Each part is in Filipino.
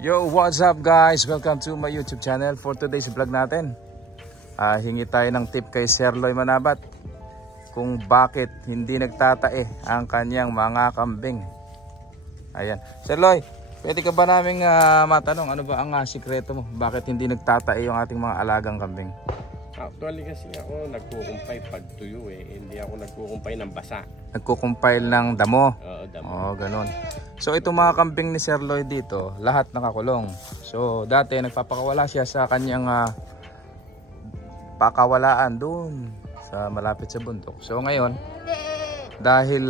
Yo, what's up guys? Welcome to my YouTube channel. For today's vlog natin, hingi tayo ng tip kay Sir Loy Manabat kung bakit hindi nagtatae ang kanyang mga kambing. Ayan. Sir Loy, pwede ka ba naming matanong ano ba ang sikreto mo? Bakit hindi nagtatae yung ating mga alagang kambing? Actually kasi ako nagkukumpay pag tuyo hindi ako nagkukumpay ng basa. Nagkukumpile ng damo? Oo, damo. Oo, ganun. So itong mga kambing ni Sir Loy dito, lahat nakakulong. So dati nagpapakawala siya sa kanyang pakawalaan doon sa malapit sa bundok. So ngayon, dahil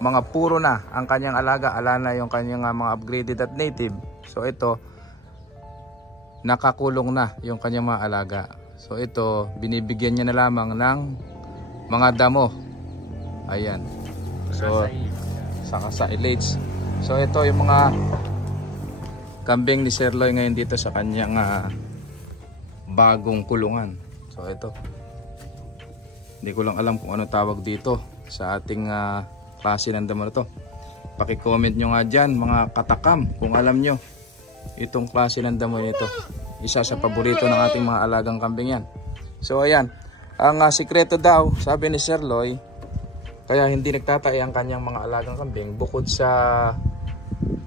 mga puro na ang kanyang alaga, ala na yung kanyang mga upgraded at native. So ito, nakakulong na yung kanyang mga alaga. So ito, binibigyan niya na lamang ng mga damo. Ayan. So saka silage. So ito yung mga kambing ni Sir Loy ngayon dito sa kanyang bagong kulungan. So ito. Hindi ko lang alam kung ano tawag dito sa ating klase ng damo na to. Paki-comment nyo nga dyan mga katakam kung alam nyo itong klase ng damo nito. Isa sa paborito ng ating mga alagang kambing yan. So ayan, ang sikreto daw, sabi ni Sir Loy, kaya hindi nagtatae ang kanyang mga alagang kambing bukod sa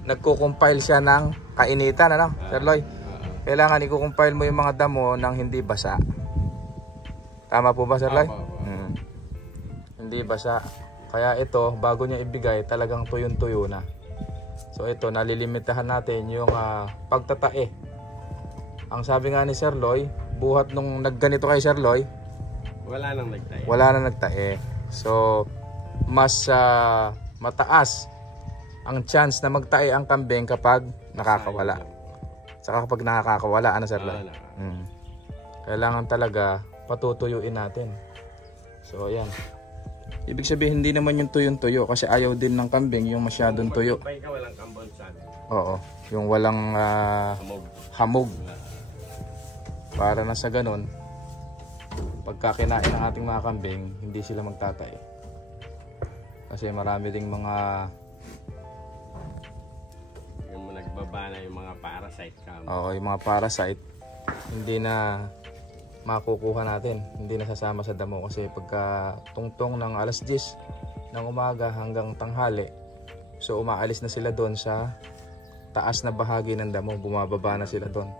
nagko-compile siya ng kainitan, ano? Sir Loy, kailangan i-compile mo yung mga damo ng hindi basa. Tama po ba, Sir Loy? Hindi basa. Kaya ito, bago niya ibigay, talagang tuyong-tuyo na. So ito, nalilimitahan natin yung pagtatae. Ang sabi nga ni Sir Loy, buhat nung nagganito kay Sir Loy, wala nang nagtae. Wala nang nagtae. So, mas mataas ang chance na magtae ang kambing kapag nakakawala. Saka kapag nakakawala, ano Sir Loy? Kailangan talaga patutuyuin natin. So, ayan. Ibig sabihin, hindi naman yung tuyong-tuyo kasi ayaw din ng kambing yung masyadong tuyo. Kung ka walang kambonsan. Oo, yung walang hamog. Para na sa ganun, pagka kinain ng ating mga kambing, hindi sila magtatae. Kasi marami ding mga yung nagbaba na yung mga parasite ka. Oo, yung mga parasite hindi na makukuha natin, hindi na sasama sa damo kasi pagka tungtong ng alas 10 ng umaga hanggang tanghali, so umaalis na sila doon sa taas na bahagi ng damo, bumababa na sila doon.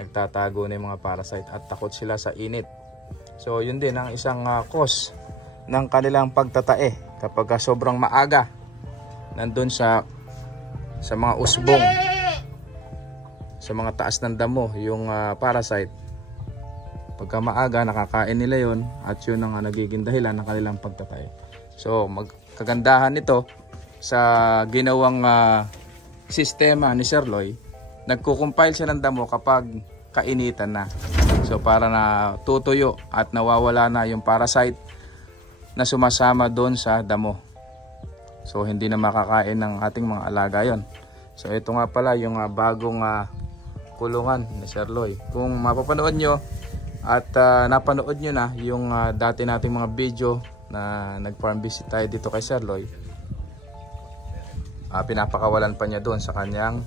Nagtatago na yung mga parasite at takot sila sa init. So yun din ang isang cause ng kanilang pagtatae kapag sobrang maaga nandun sa mga usbong, sa mga taas ng damo yung parasite. Pagka maaga nakakain nila yon at yun ang nagiging dahilan ng kanilang pagtatae. So magkagandahan nito sa ginawang sistema ni Sir Loy, nagko-compile siya ng damo kapag kainitan na. So para na tutuyo at nawawala na yung parasite na sumasama doon sa damo. So hindi na makakain ng ating mga alaga yon. So ito nga pala yung bagong kulungan ni Sir Loy. Kung mapapanood nyo at napanood nyo na yung dati nating mga video na nag-farm visit tayo dito kay Sir Loy, pinapakawalan pa niya doon sa kanyang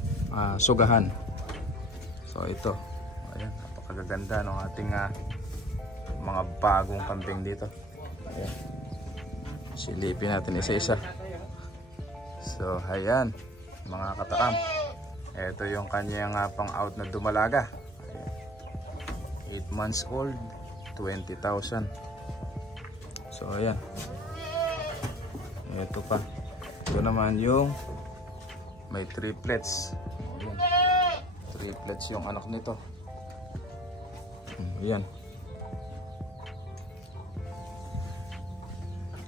sugahan. So ito, ayan, napakaganda ng ating mga bagong kambing dito. Ayan. Silipin natin isa-isa. So ayan, mga katakam, ito yung kanyang pang out na dumalaga. Ayan. 8 months old, 20,000. So ayan, ito pa. Ito naman yung may triplets. Ayan. Triplets yung anak nito. Ayan.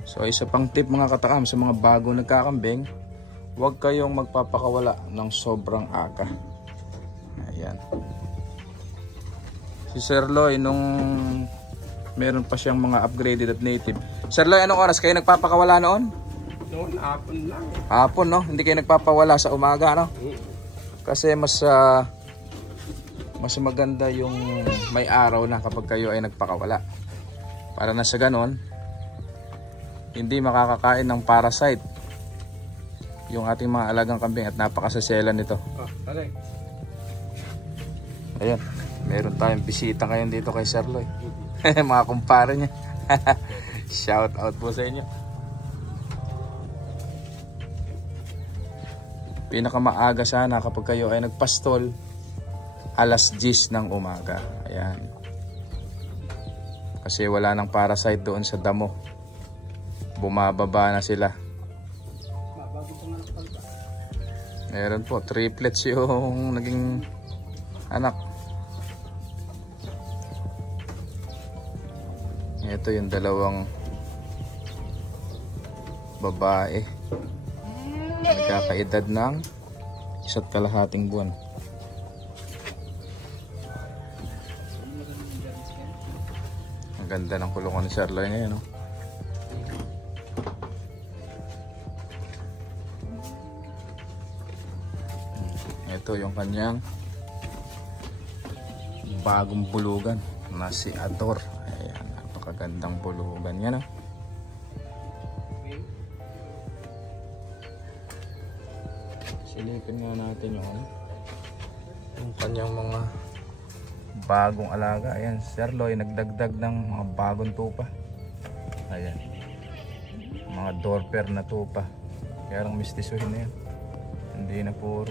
So isa pang tip mga katakam sa mga bago nagkakambing, huwag kayong magpapakawala ng sobrang aga. Ayan. Si Sir Loy nung meron pa siyang mga upgraded at native. Sir Loy, anong oras kayo nagpapakawala noon? Noon, hapon lang. Hapon, no? Hindi kayo nagpapawala sa umaga, no? Kasi mas maganda yung may araw na kapag kayo ay nagpakawala. Para na sa ganon, hindi makakakain ng parasite yung ating mga alagang kambing at napakasasela nito. Ayan, meron tayong bisita ngayon dito kay Sir Loy. Mga kumpare niya. Shout out po sa inyo. Pinakamaaga sana kapag kayo ay nagpastol, alas 10 ng umaga. Ayan. Kasi wala nang parasite doon sa damo. Bumababa na sila. Meron po, triplets yung naging anak. Ito yung dalawang babae. Nagkakaedad ng 1.5 buwan. Ang ganda ng kulungan ni Sir Loy ngayon, no? Ito yung kanyang bagong bulugan na si Ador. Ayan, napakagandang bulugan yan, no? Silipin nga natin yung kanyang mga bagong alaga. Ayan, Sir Loy nagdagdag ng mga bagong tupa. Ayan, mga dorper na tupa. Kaya lang mistisuhin na yan, hindi na puro.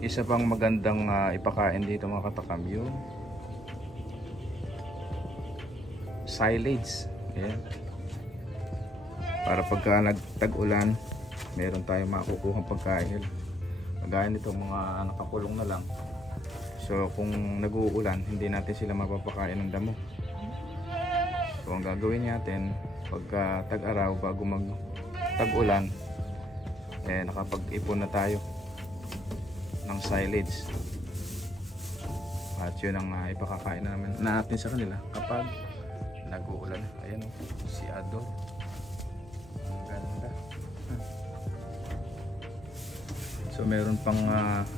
Isa pang magandang ipakain dito mga katakam, yung silage. Ayan. Para pagka nagtag-ulan, meron tayong makukuhang pagkain. Kagaya nito, mga nakakulong na lang. So kung nag-uulan, hindi natin sila mapapakain ng damo. So ang gagawin natin, pagka tag-araw, bago mag-tag-ulan, nakapag-ipon na tayo ng silage. At yun ang ipakakain naman natin sa kanila kapag nag-uulan. Ayan, si Ador. Ang ganda. So meron pang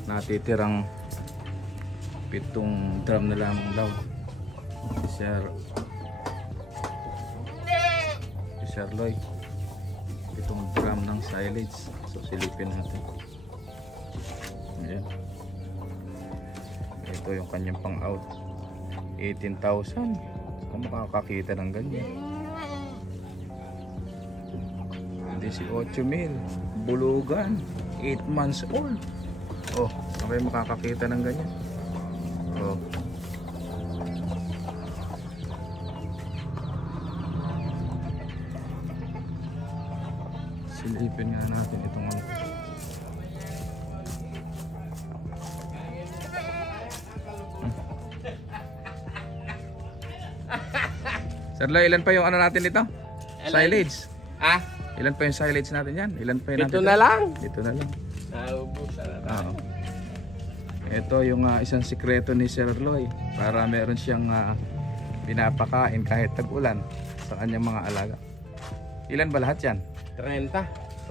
natitirang 7 drum na lamang daw. Si Sir Loy, 7 drum ng silage. So silipin natin. Ayan. Ito yung kanyang pang out, 18,000. Kung makakakita ng ganyan, 18,000 bulugan, 8 months old. Oh, okay, makakakita ng ganyan. Oh. Silipin nga natin itong ano. Sir Loy, ilan pa yung ano natin dito? Silage. Ah? Ilan pa yung silage natin yan? Ilan pa yung natin? Ito na lang. Ito na lang. Naubusan na lang. Ito yung isang sikreto ni Sir Loy para meron siyang pinapakain kahit tag-ulan sa kanyang mga alaga. Ilan ba lahat yan? 30.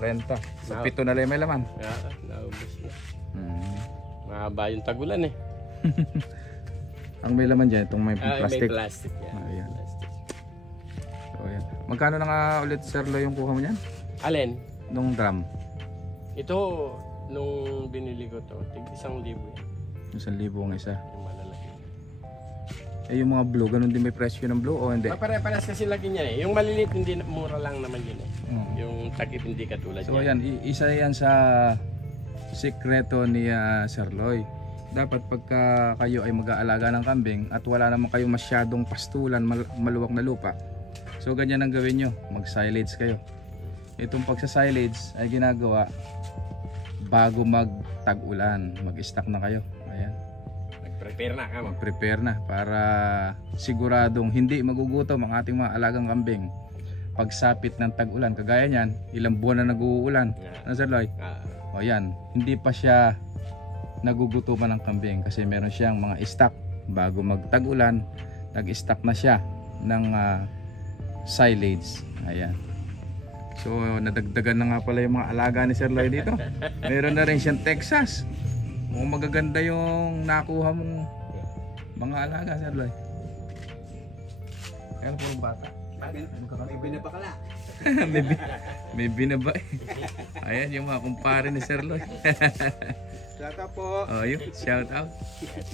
30. So 7 na lang may laman. Naubos na. Mahaba yung tagulan eh. Ang may laman dyan, itong may plastic. May plastic yan. Ayan. So, ayan. Magkano na nga ulit, Sir Loy, yung kuha mo niyan? Alin? Nung drum? Ito, nung binili ko to, tig 1,000 yan. 1,000 ang isa. Yung malalaki. Eh yung mga blue, ganun din may presyo ng blue o hindi? Pare-pares kasi lagi niya eh. Yung maliliit hindi mura lang naman yun eh. Yung takip hindi katulad so niya. So yan, isa yan sa sikreto ni Sir Loy. Dapat pagka kayo ay mag-aalaga ng kambing at wala naman kayo masyadong pastulan, maluwag na lupa, so ganyan ang gawin nyo, mag-silage kayo. Itong pagsa-silage ay ginagawa bago mag-tag-ulan, mag-stock na kayo. Ayan. Mag-prepare na ka mo. Mag-prepare na para siguradong hindi magugutom ang ating mga alagang kambing pagsapit ng tag-ulan. Kagaya niyan, ilang buwan na nag-uulan. Ano, Sir Loy? O yan, hindi pa siya nagugutuman ng kambing kasi meron siyang mga stock. Bago magtag-ulan, nag-stock na siya ng silage. Ayan. So nadagdagan na nga pala yung mga alaga ni Sir Loy dito. Meron na rin siyang Texas. Mukhang magaganda yung nakuha mong mga alaga, Sir Loy. Ayan, puro bata. May binabakala. may binaba eh. Ayan yung mga kumpare ni Sir Lloyd. Shout out po. Oh, yun, shout out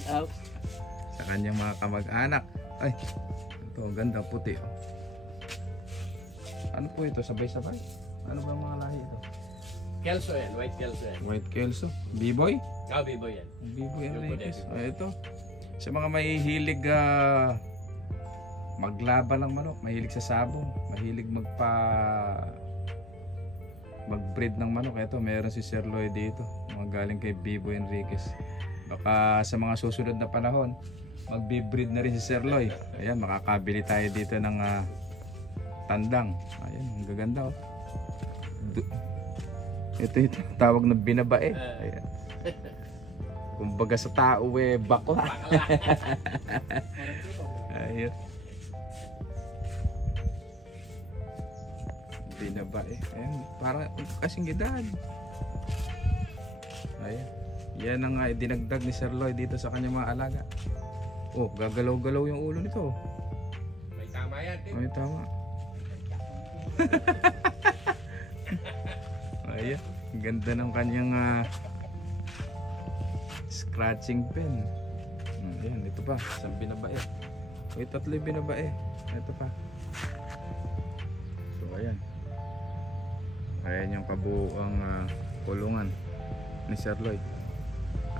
Out. sa kanyang mga kamag-anak. Ay, ito, ganda, puti. Oh. Ano po ito? Sabay-sabay? Ano ba ang mga lahi ito? Kelso yan, white Kelso yan. White Kelso. B-boy? Bibo yan. B-boy Yung Enriquez. puti. Oh, ito. Sa mga mahihilig maglaban ng manok, mahilig sa sabong, mahilig mag-breed ng manok. Ito, meron si Sir Lloyd dito. Mga galing kay Bibo Enriquez. Baka sa mga susunod na panahon, magbe-breed na rin si Sir Lloyd. Ayan, makakabili tayo dito ng tandang. Ayan, ang gaganda oh. Ito tawag na binabae. Ayan. Kumbaga sa tao bakla. Ayun. Binabae. Ayan, para kasing edad. Ayan. Yan ang dinagdag ni Sir Lloyd dito sa kanyang mga alaga. Oh, gagalaw-galaw yung ulo nito. May tama yan. May tama. Ayan, ganda ng kanyang scratching pen. Ayan, ito pa, isang binabae. May 3 binabae. Ito pa. So, ayan. Ayan yung kabuuang kulungan ni Sir Lloyd.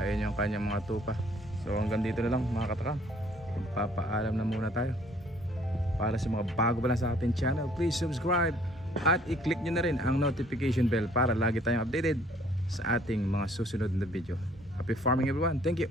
Ayan yung kanyang mga tupa. So, hanggang dito na lang mga katakam. Magpapaalam na muna tayo. Para sa mga bago pa lang sa ating channel, please subscribe at i-click nyo na rin ang notification bell para lagi tayong updated sa ating mga susunod na video. Happy farming everyone. Thank you.